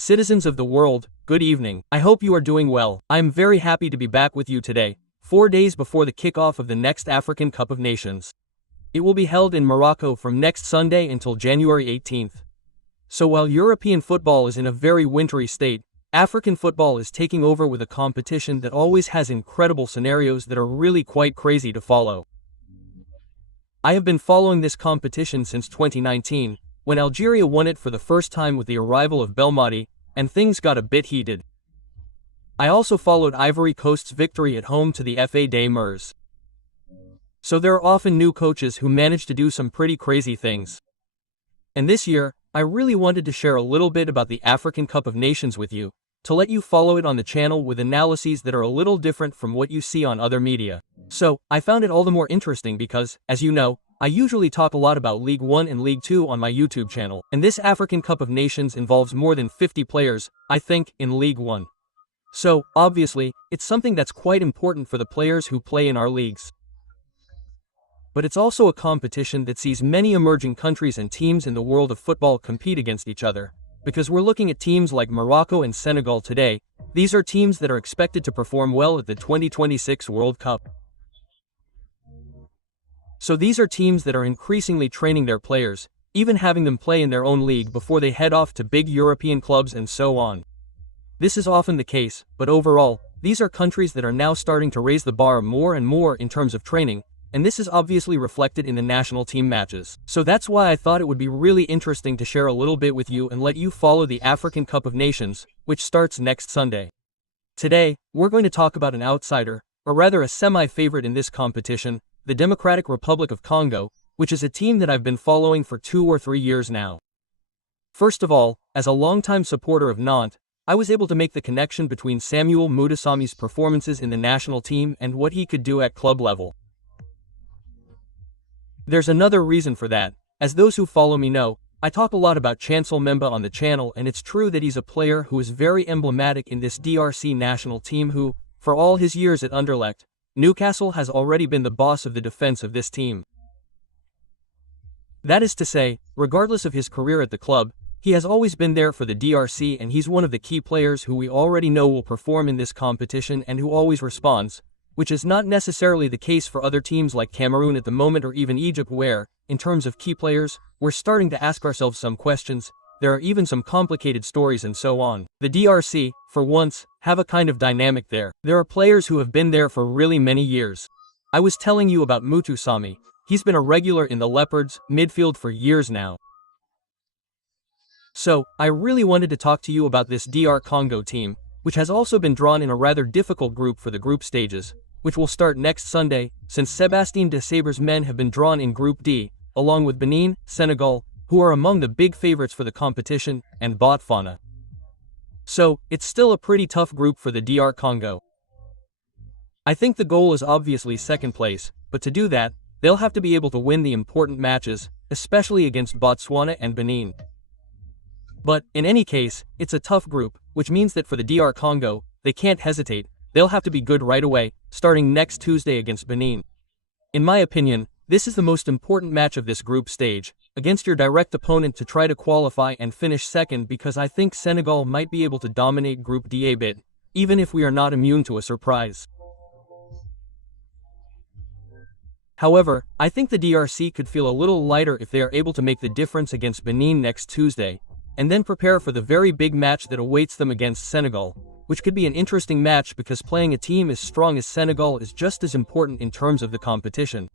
Citizens of the world, good evening. I hope you are doing well. I am very happy to be back with you today, 4 days before the kickoff of the next African Cup of Nations. It will be held in Morocco from next Sunday until January 18th. So while European football is in a very wintry state, African football is taking over with a competition that always has incredible scenarios that are really quite crazy to follow. I have been following this competition since 2019, when Algeria won it for the first time with the arrival of Belmadi, and things got a bit heated. I also followed Ivory Coast's victory at home to the FA des Mers. So there are often new coaches who manage to do some pretty crazy things. And this year, I really wanted to share a little bit about the African Cup of Nations with you, to let you follow it on the channel with analyses that are a little different from what you see on other media. So, I found it all the more interesting because, as you know, I usually talk a lot about League 1 and League 2 on my YouTube channel, and this African Cup of Nations involves more than 50 players, I think, in League 1. So, obviously, it's something that's quite important for the players who play in our leagues. But it's also a competition that sees many emerging countries and teams in the world of football compete against each other. Because we're looking at teams like Morocco and Senegal today, these are teams that are expected to perform well at the 2026 World Cup. So these are teams that are increasingly training their players, even having them play in their own league before they head off to big European clubs and so on. This is often the case, but overall, these are countries that are now starting to raise the bar more and more in terms of training, and this is obviously reflected in the national team matches. So that's why I thought it would be really interesting to share a little bit with you and let you follow the African Cup of Nations, which starts next Sunday. Today, we're going to talk about an outsider, or rather a semi-favorite in this competition, the Democratic Republic of Congo, which is a team that I've been following for 2 or 3 years now. First of all, as a longtime supporter of Nantes, I was able to make the connection between Samuel Mutasami's performances in the national team and what he could do at club level. There's another reason for that. As those who follow me know, I talk a lot about Chancel Memba on the channel, and it's true that he's a player who is very emblematic in this DRC national team who, for all his years at Anderlecht, Newcastle has already been the boss of the defense of this team. That is to say, regardless of his career at the club, he has always been there for the DRC, and he's one of the key players who we already know will perform in this competition and who always responds, which is not necessarily the case for other teams like Cameroon at the moment or even Egypt where, in terms of key players, we're starting to ask ourselves some questions, there are even some complicated stories and so on. The DRC, for once, have a kind of dynamic there. There are players who have been there for really many years. I was telling you about Mutusami. He's been a regular in the Leopards' midfield for years now. So, I really wanted to talk to you about this DR Congo team, which has also been drawn in a rather difficult group for the group stages, which will start next Sunday, since Sébastien Desabre's men have been drawn in Group D, along with Benin, Senegal, who are among the big favorites for the competition, and Botswana. So, it's still a pretty tough group for the DR Congo. I think the goal is obviously second place, but to do that, they'll have to be able to win the important matches, especially against Botswana and Benin. But, in any case, it's a tough group, which means that for the DR Congo, they can't hesitate. They'll have to be good right away, starting next Tuesday against Benin. In my opinion, this is the most important match of this group stage, against your direct opponent to try to qualify and finish second, because I think Senegal might be able to dominate Group D a bit, even if we are not immune to a surprise. However, I think the DRC could feel a little lighter if they are able to make the difference against Benin next Tuesday, and then prepare for the very big match that awaits them against Senegal, which could be an interesting match because playing a team as strong as Senegal is just as important in terms of the competition.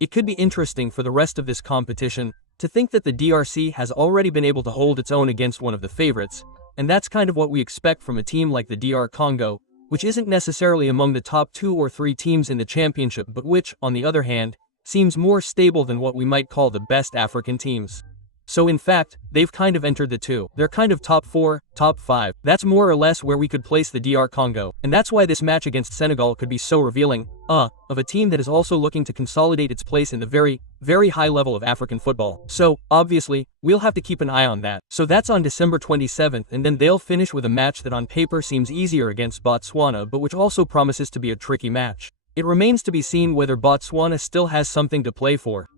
It could be interesting for the rest of this competition to think that the DRC has already been able to hold its own against one of the favorites, and that's kind of what we expect from a team like the DR Congo, which isn't necessarily among the top 2 or 3 teams in the championship, but which, on the other hand, seems more stable than what we might call the best African teams. So in fact, they've kind of entered the 2. They're kind of top 4, top 5. That's more or less where we could place the DR Congo. And that's why this match against Senegal could be so revealing, of a team that is also looking to consolidate its place in the very, very high level of African football. So, obviously, we'll have to keep an eye on that. So that's on December 27th, and then they'll finish with a match that on paper seems easier against Botswana, but which also promises to be a tricky match. It remains to be seen whether Botswana still has something to play for.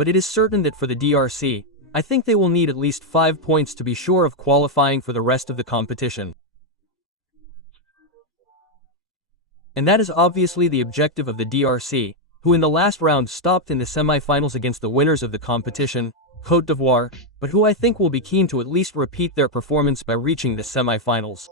but it is certain that for the DRC, I think they will need at least 5 points to be sure of qualifying for the rest of the competition. And that is obviously the objective of the DRC, who in the last round stopped in the semi-finals against the winners of the competition, Côte d'Ivoire, but who I think will be keen to at least repeat their performance by reaching the semi-finals.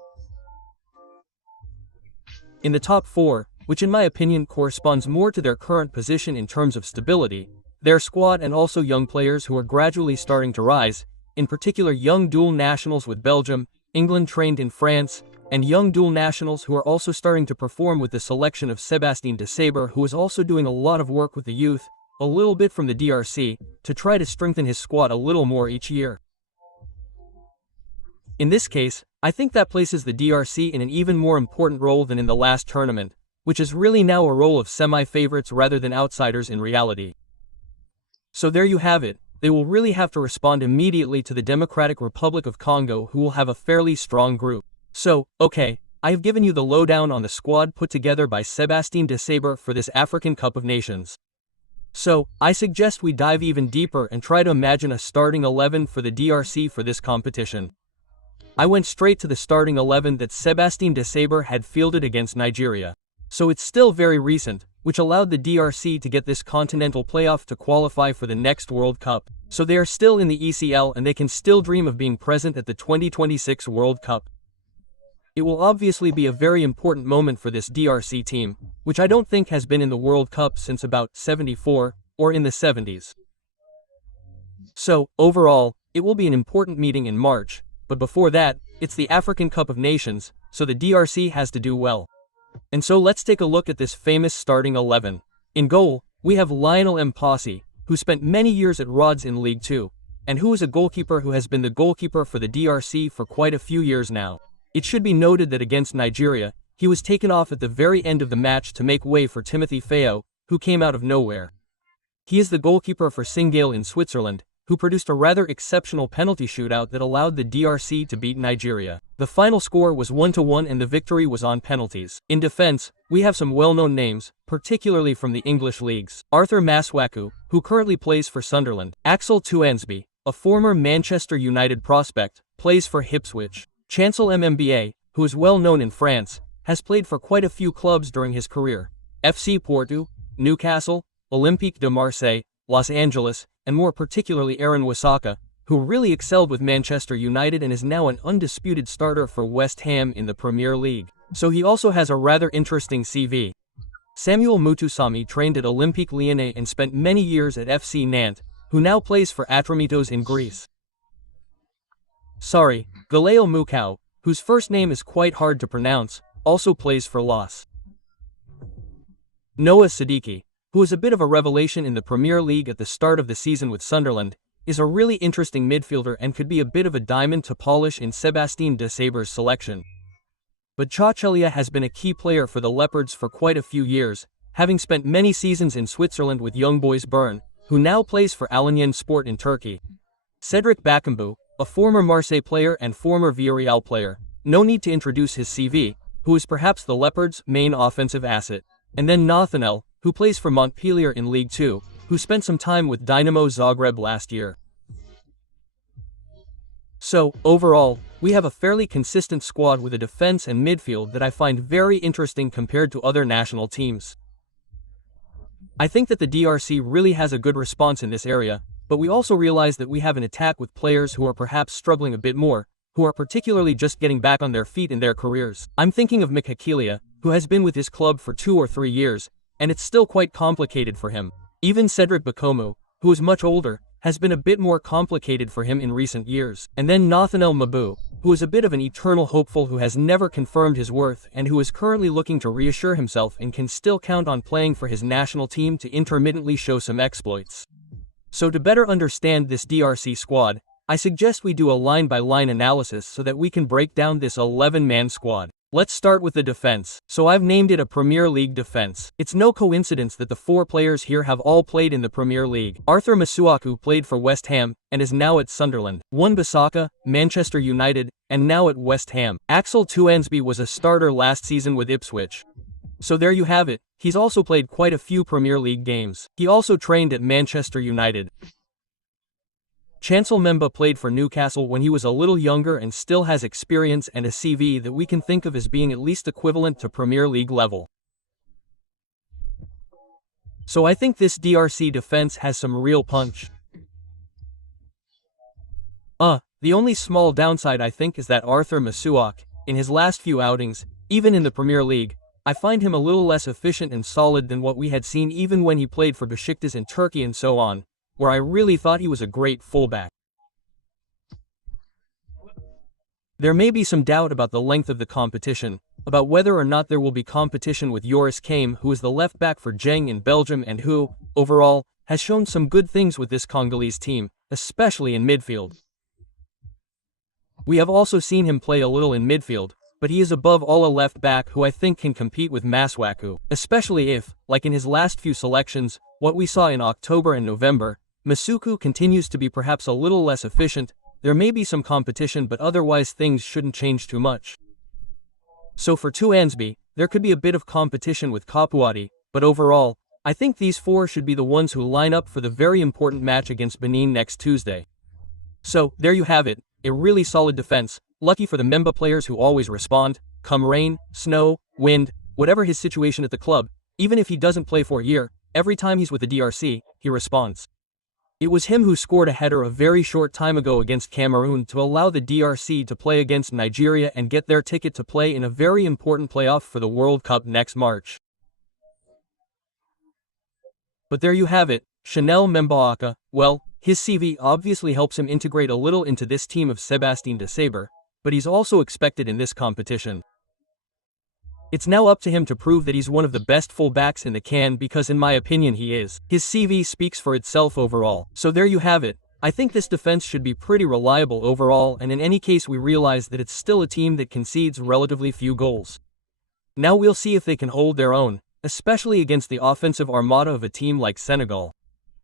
In the top 4, which in my opinion corresponds more to their current position in terms of stability, their squad and also young players who are gradually starting to rise, in particular young dual nationals with Belgium, England trained in France, and young dual nationals who are also starting to perform with the selection of Sébastien Desabre, who is also doing a lot of work with the youth, a little bit from the DRC, to try to strengthen his squad a little more each year. In this case, I think that places the DRC in an even more important role than in the last tournament, which is really now a role of semi-favorites rather than outsiders in reality. So there you have it, they will really have to respond immediately to the Democratic Republic of Congo, who will have a fairly strong group. So, okay, I have given you the lowdown on the squad put together by Sébastien Desabre for this African Cup of Nations. So, I suggest we dive even deeper and try to imagine a starting 11 for the DRC for this competition. I went straight to the starting 11 that Sébastien Desabre had fielded against Nigeria. So it's still very recent, which allowed the DRC to get this continental playoff to qualify for the next World Cup. So they are still in the ECL and they can still dream of being present at the 2026 World Cup. It will obviously be a very important moment for this DRC team, which I don't think has been in the World Cup since about '74, or in the '70s. So, overall, it will be an important meeting in March, but before that, it's the African Cup of Nations, so the DRC has to do well. And so let's take a look at this famous starting 11. In goal, we have Lionel Mpasi, who spent many years at Rhodes in League 2, and who is a goalkeeper who has been the goalkeeper for the DRC for quite a few years now. It should be noted that against Nigeria, he was taken off at the very end of the match to make way for Timothy Feo, who came out of nowhere. He is the goalkeeper for Singale in Switzerland, who produced a rather exceptional penalty shootout that allowed the DRC to beat Nigeria. The final score was 1-1 and the victory was on penalties. In defense, we have some well-known names, particularly from the English leagues. Arthur Maswaku, who currently plays for Sunderland. Axel Tuansby, a former Manchester United prospect, plays for Ipswich. Chancel Mbemba, who is well known in France, has played for quite a few clubs during his career. FC Porto, Newcastle, Olympique de Marseille, Los Angeles, and more particularly Aaron Wan-Bissaka, who really excelled with Manchester United and is now an undisputed starter for West Ham in the Premier League. So he also has a rather interesting CV. Samuel Mutusami trained at Olympique Lyonnais and spent many years at FC Nantes, who now plays for Atromitos in Greece. Galeo Mukau, whose first name is quite hard to pronounce, also plays for Los. Noah Siddiqui, who is a bit of a revelation in the Premier League at the start of the season with Sunderland, is a really interesting midfielder and could be a bit of a diamond to polish in Sébastien Desabre's selection. But Chachelia has been a key player for the Leopards for quite a few years, having spent many seasons in Switzerland with Young Boys Bern, who now plays for Alanya Sport in Turkey. Cedric Bakambu, a former Marseille player and former Villarreal player, no need to introduce his CV, who is perhaps the Leopards' main offensive asset. And then Nathaniel, who plays for Montpellier in League 2, who spent some time with Dynamo Zagreb last year. So, overall, we have a fairly consistent squad with a defense and midfield that I find very interesting compared to other national teams. I think that the DRC really has a good response in this area, but we also realize that we have an attack with players who are perhaps struggling a bit more, who are particularly just getting back on their feet in their careers. I'm thinking of Mikakilia, who has been with his club for 2 or 3 years, and it's still quite complicated for him. Even Cedric Bakomo, who is much older, has been a bit more complicated for him in recent years. And then Nathaniel Mabu, who is a bit of an eternal hopeful who has never confirmed his worth and who is currently looking to reassure himself and can still count on playing for his national team to intermittently show some exploits. So to better understand this DRC squad, I suggest we do a line-by-line analysis so that we can break down this 11-man squad. Let's start with the defense. So I've named it a Premier League defense. It's no coincidence that the 4 players here have all played in the Premier League. Arthur Masuaku played for West Ham and is now at Sunderland. Wan-Bissaka, Manchester United, and now at West Ham. Axel Tuansby was a starter last season with Ipswich. So there you have it, he's also played quite a few Premier League games. He also trained at Manchester United. Chancel Mbemba played for Newcastle when he was a little younger and still has experience and a CV that we can think of as being at least equivalent to Premier League level. So I think this DRC defense has some real punch. The only small downside I think is that Arthur Masuak, in his last few outings, even in the Premier League, I find him a little less efficient and solid than what we had seen even when he played for Besiktas in Turkey and so on, where I really thought he was a great fullback. There may be some doubt about the length of the competition, about whether or not there will be competition with Joris Kame, who is the left back for Genk in Belgium and who, overall, has shown some good things with this Congolese team, especially in midfield. We have also seen him play a little in midfield, but he is above all a left back who I think can compete with Masuaku, especially if, like in his last few selections, what we saw in October and November, Masuaku continues to be perhaps a little less efficient. There may be some competition, but otherwise things shouldn't change too much. So for Tuansby, there could be a bit of competition with Kapuati, but overall, I think these four should be the ones who line up for the very important match against Benin next Tuesday. So, there you have it, a really solid defense, lucky for the Mbemba players who always respond, come rain, snow, wind, whatever his situation at the club, even if he doesn't play for a year, every time he's with the DRC, he responds. It was him who scored a header a very short time ago against Cameroon to allow the DRC to play against Nigeria and get their ticket to play in a very important playoff for the World Cup next March. But there you have it, Chanel Mbemba. Well, his CV obviously helps him integrate a little into this team of Sébastien Desabre, but he's also expected in this competition. It's now up to him to prove that he's one of the best fullbacks in the CAN because in my opinion he is. His CV speaks for itself overall. So there you have it. I think this defense should be pretty reliable overall, and in any case we realize that it's still a team that concedes relatively few goals. Now we'll see if they can hold their own, especially against the offensive armada of a team like Senegal.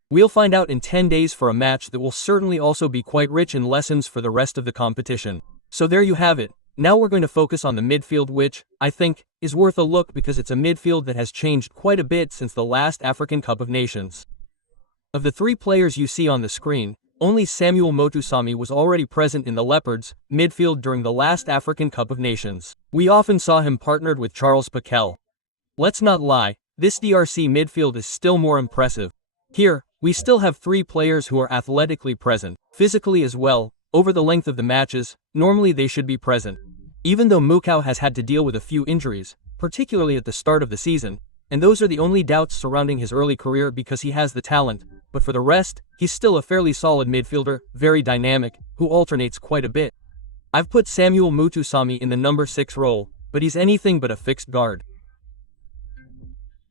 We'll find out in 10 days for a match that will certainly also be quite rich in lessons for the rest of the competition. So there you have it. Now we're going to focus on the midfield, which, I think, is worth a look because it's a midfield that has changed quite a bit since the last African Cup of Nations. Of the three players you see on the screen, only Samuel Motusami was already present in the Leopards' midfield during the last African Cup of Nations. We often saw him partnered with Charles Paquel. Let's not lie, this DRC midfield is still more impressive. Here, we still have three players who are athletically present, physically as well. Over the length of the matches, normally they should be present. Even though Mukau has had to deal with a few injuries, particularly at the start of the season, and those are the only doubts surrounding his early career because he has the talent, but for the rest, he's still a fairly solid midfielder, very dynamic, who alternates quite a bit. I've put Samuel Mutusami in the number 6 role, but he's anything but a fixed guard.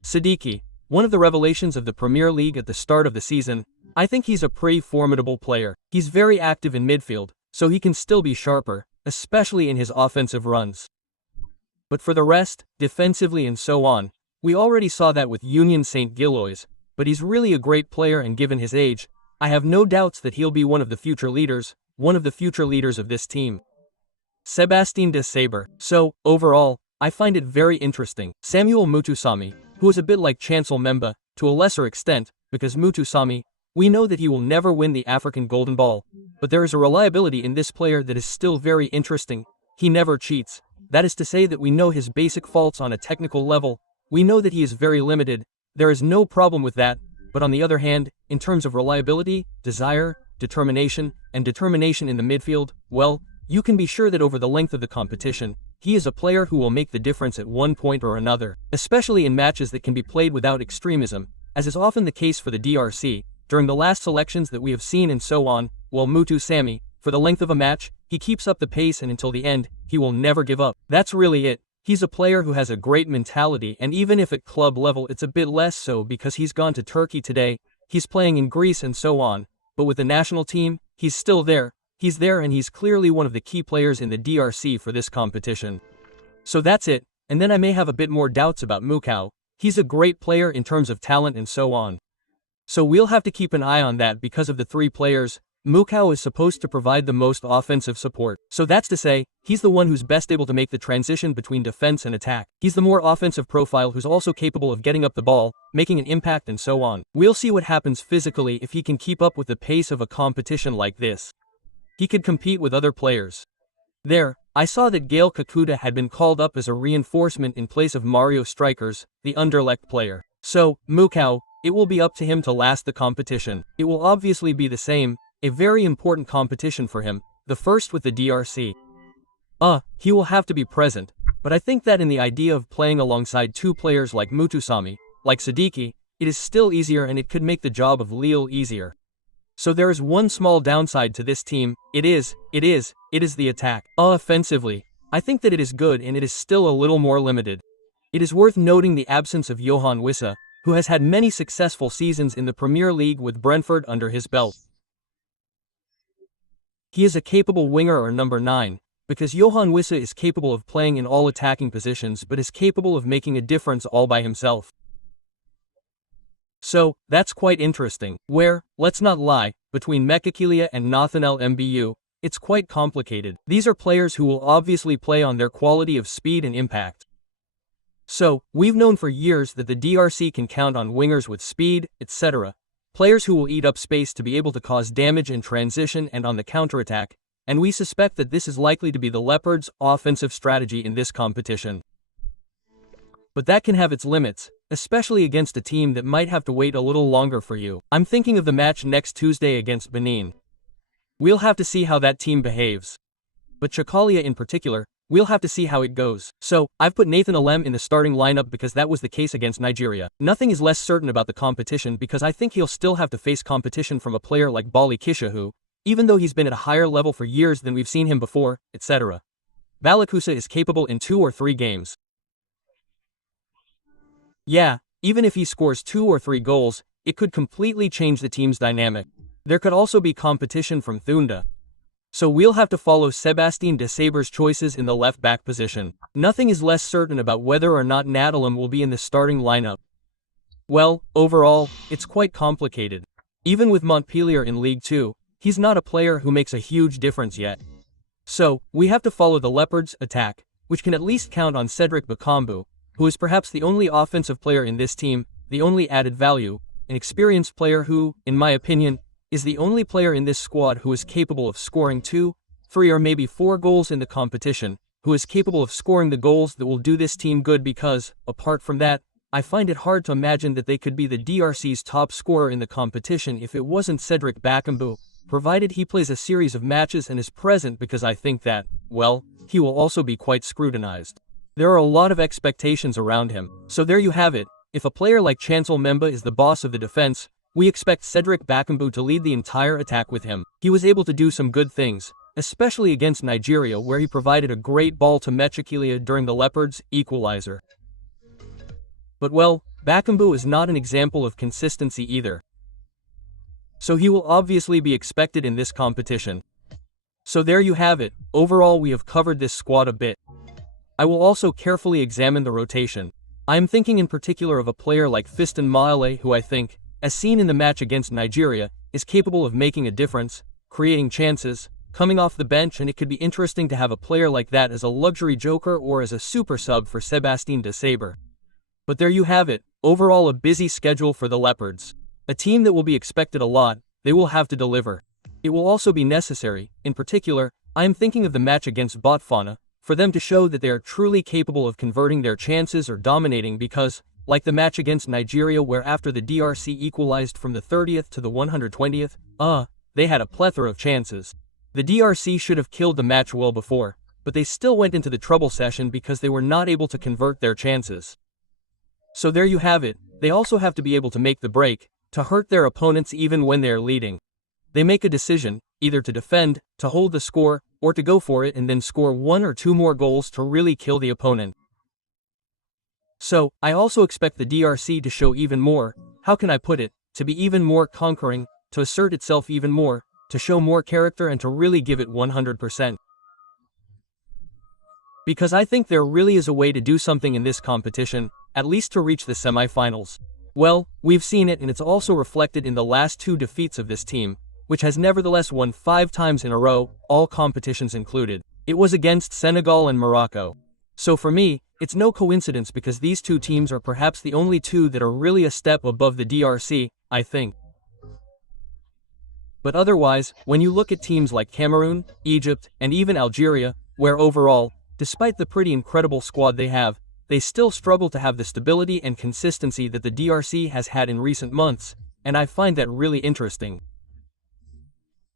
Siddiqui, one of the revelations of the Premier League at the start of the season, I think he's a pretty formidable player. He's very active in midfield, so he can still be sharper, especially in his offensive runs. But for the rest, defensively and so on, we already saw that with Union St. Gilloise, but he's really a great player and given his age, I have no doubts that he'll be one of the future leaders of this team. Sébastien Desabre. So, overall, I find it very interesting. Samuel Mutusami, who is a bit like Chancel Mbemba, to a lesser extent, because Mutusami, we know that he will never win the African Golden Ball, but there is a reliability in this player that is still very interesting. He never cheats. That is to say that we know his basic faults on a technical level. We know that he is very limited. There is no problem with that, but on the other hand, in terms of reliability, desire, determination in the midfield, well, you can be sure that over the length of the competition, he is a player who will make the difference at one point or another, especially in matches that can be played without extremism, as is often the case for the DRC. During the last selections that we have seen and so on, while Mutusami, for the length of a match, he keeps up the pace and until the end, he will never give up. That's really it. He's a player who has a great mentality, and even if at club level it's a bit less so because he's gone to Turkey today, he's playing in Greece and so on, but with the national team, he's still there. He's there and he's clearly one of the key players in the DRC for this competition. So that's it, and then I may have a bit more doubts about Mukau. He's a great player in terms of talent and so on. So we'll have to keep an eye on that because of the three players, Mukau is supposed to provide the most offensive support. So that's to say, he's the one who's best able to make the transition between defense and attack. He's the more offensive profile who's also capable of getting up the ball, making an impact and so on. We'll see what happens physically if he can keep up with the pace of a competition like this. He could compete with other players. There, I saw that Gail Kakuta had been called up as a reinforcement in place of Mario Strikers, the Anderlecht player. So, Mukau, it will be up to him to last the competition. It will obviously be the same, a very important competition for him, the first with the DRC. He will have to be present, but I think that in the idea of playing alongside two players like Mutusami, like Siddiqui, it is still easier and it could make the job of Lille easier. So there is one small downside to this team, it is the attack. Offensively, I think that it is good and it is still a little more limited. It is worth noting the absence of Johan Wissa, who has had many successful seasons in the Premier League with Brentford under his belt. He is a capable winger or number 9, because Johan Wissa is capable of playing in all attacking positions but is capable of making a difference all by himself. So, that's quite interesting. Where, let's not lie, between Mekakilia and Nathaniel Mbu, it's quite complicated. These are players who will obviously play on their quality of speed and impact. So, we've known for years that the DRC can count on wingers with speed, etc. Players who will eat up space to be able to cause damage in transition and on the counterattack, and we suspect that this is likely to be the Leopards' offensive strategy in this competition. But that can have its limits, especially against a team that might have to wait a little longer for you. I'm thinking of the match next Tuesday against Benin. We'll have to see how that team behaves. But Chakalia in particular, we'll have to see how it goes. So, I've put Nathan Alem in the starting lineup because that was the case against Nigeria. Nothing is less certain about the competition because I think he'll still have to face competition from a player like Bali Kisha who, even though he's been at a higher level for years than we've seen him before, etc. Balakusa is capable in 2 or 3 games. Yeah, even if he scores 2 or 3 goals, it could completely change the team's dynamic. There could also be competition from Thunda. So we'll have to follow Sébastien Desabre's choices in the left-back position. Nothing is less certain about whether or not Natalim will be in the starting lineup. Well, overall, it's quite complicated. Even with Montpellier in League 2, he's not a player who makes a huge difference yet. So, we have to follow the Leopards' attack, which can at least count on Cedric Bakambu, who is perhaps the only offensive player in this team, the only added value, an experienced player who, in my opinion, is the only player in this squad who is capable of scoring 2, 3 or maybe 4 goals in the competition, who is capable of scoring the goals that will do this team good because, apart from that, I find it hard to imagine that they could be the DRC's top scorer in the competition if it wasn't Cedric Bakambu, provided he plays a series of matches and is present because I think that, well, he will also be quite scrutinized. There are a lot of expectations around him, so there you have it. If a player like Chancel Memba is the boss of the defense, we expect Cedric Bakambu to lead the entire attack with him. He was able to do some good things, especially against Nigeria where he provided a great ball to Mechakilia during the Leopards' equalizer. But well, Bakambu is not an example of consistency either. So he will obviously be expected in this competition. So there you have it, overall we have covered this squad a bit. I will also carefully examine the rotation. I am thinking in particular of a player like Fiston Maale who I think, as seen in the match against Nigeria, is capable of making a difference, creating chances, coming off the bench, and it could be interesting to have a player like that as a luxury joker or as a super sub for Sébastien Desabre. But there you have it, overall a busy schedule for the Leopards. A team that will be expected a lot, they will have to deliver. It will also be necessary, in particular, I am thinking of the match against Botswana, for them to show that they are truly capable of converting their chances or dominating because, like the match against Nigeria where after the DRC equalized from the 30th to the 120th, they had a plethora of chances. The DRC should have killed the match well before, but they still went into the trouble session because they were not able to convert their chances. So there you have it, they also have to be able to make the break, to hurt their opponents even when they are leading. They make a decision, either to defend, to hold the score, or to go for it and then score 1 or 2 more goals to really kill the opponent. So, I also expect the DRC to show even more, how can I put it, to be even more conquering, to assert itself even more, to show more character and to really give it 100%. Because I think there really is a way to do something in this competition, at least to reach the semifinals. Well, we've seen it and it's also reflected in the last 2 defeats of this team, which has nevertheless won 5 times in a row, all competitions included. It was against Senegal and Morocco. So for me, it's no coincidence because these two teams are perhaps the only two that are really a step above the DRC, I think. But otherwise, when you look at teams like Cameroon, Egypt, and even Algeria, where overall, despite the pretty incredible squad they have, they still struggle to have the stability and consistency that the DRC has had in recent months, and I find that really interesting.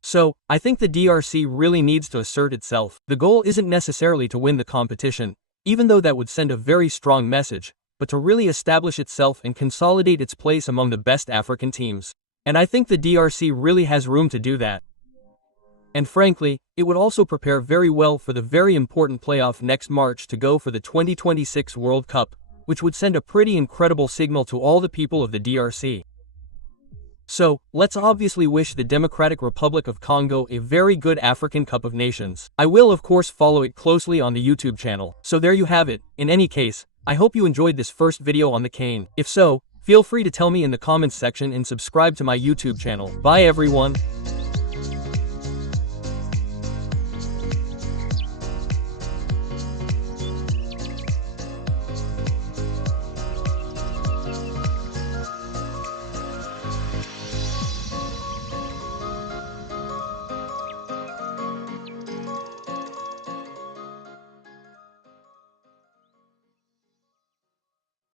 So, I think the DRC really needs to assert itself. The goal isn't necessarily to win the competition, even though that would send a very strong message, but to really establish itself and consolidate its place among the best African teams. And I think the DRC really has room to do that. And frankly, it would also prepare very well for the very important playoff next March to go for the 2026 World Cup, which would send a pretty incredible signal to all the people of the DRC. So, let's obviously wish the Democratic Republic of Congo a very good African Cup of Nations. I will of course follow it closely on the YouTube channel. So there you have it. In any case, I hope you enjoyed this first video on the cane. If so, feel free to tell me in the comments section and subscribe to my YouTube channel. Bye everyone.